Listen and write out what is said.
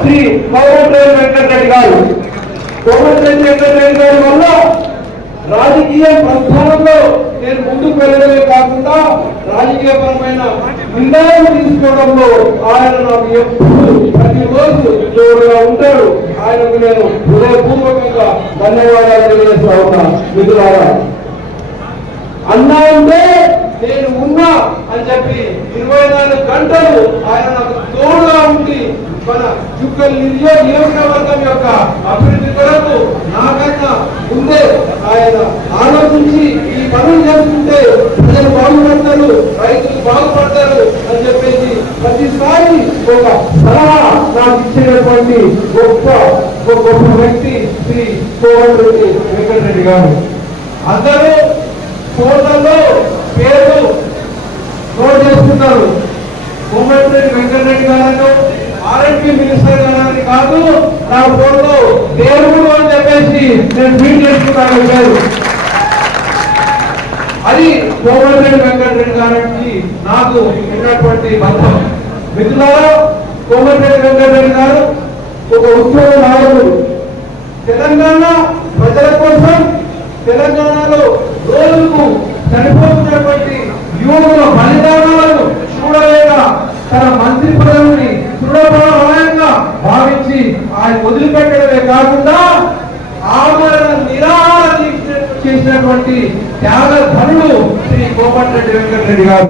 శ్రీ కోమటిరెడ్డి వెంకటరెడ్డి గారు. కోమటిరెడ్డి వెంకటరెడ్డి గారి వల్ల రాజకీయ ప్రస్థానంలో నేను ముందుకు వెళ్ళడమే కాకుండా రాజకీయపరమైన నిర్ణయాలు తీసుకోవడంలో ఆయన నాకు ఎప్పుడు ప్రతిరోజు జోడుగా ఉంటాడు ఆయనకు నేను హృదయపూర్వకంగా ధన్యవాదాలు తెలియజేస్తా ఉన్నా. మిత్రులారా అన్నా ఉంటే నేను ఉన్నా అని చెప్పి ఇరవై నాలుగు గంటలు ఆయన మన చుక్కల్ నిజ నియోజకవర్గం యొక్క అభివృద్ధి కొరకు నాకన్నా ముందే ఆయన ఆలోచించి ఈ పనులు చేసుకుంటే ప్రజలు బాగుపడతారు రైతులు బాగుపడతారు అని చెప్పేసి ప్రతిసారి ఒక సలహా నాకు ఇచ్చేటటువంటి గొప్ప గొప్ప వ్యక్తి శ్రీ కోమటిరెడ్డి వెంకటరెడ్డి గారు. అందరూ ఫోన్లలో పేరు నోట్ చేసుకుంటారు. కోమటిరెడ్డి వెంకటరెడ్డి గారు నా ఫోన్లో దేవుడు అని చెప్పేసి నేను ట్వీట్ చేసుకున్నాను పేరు అది కోమటిరెడ్డి వెంకటరెడ్డి గారికి నాకు ఉన్నటువంటి బంధం. మిత్రులారా కోమటిరెడ్డి వెంకటరెడ్డి గారు ఒక ఉద్యోగ నాయకుడు. తెలంగాణ ప్రజల కోసం తెలంగాణలో రోజుకు చనిపోతున్నటువంటి యువకుల బలిదానాలను చూడలేక తన మంత్రి పదవిని తృణప్రాయంగా భావించి ఆయన వదిలిపెట్టడమే కాకుండా ఆమరణ నిరాహార చేసినటువంటి త్యాగ ధనుడు శ్రీ కోమటిరెడ్డి వెంకటరెడ్డి గారు.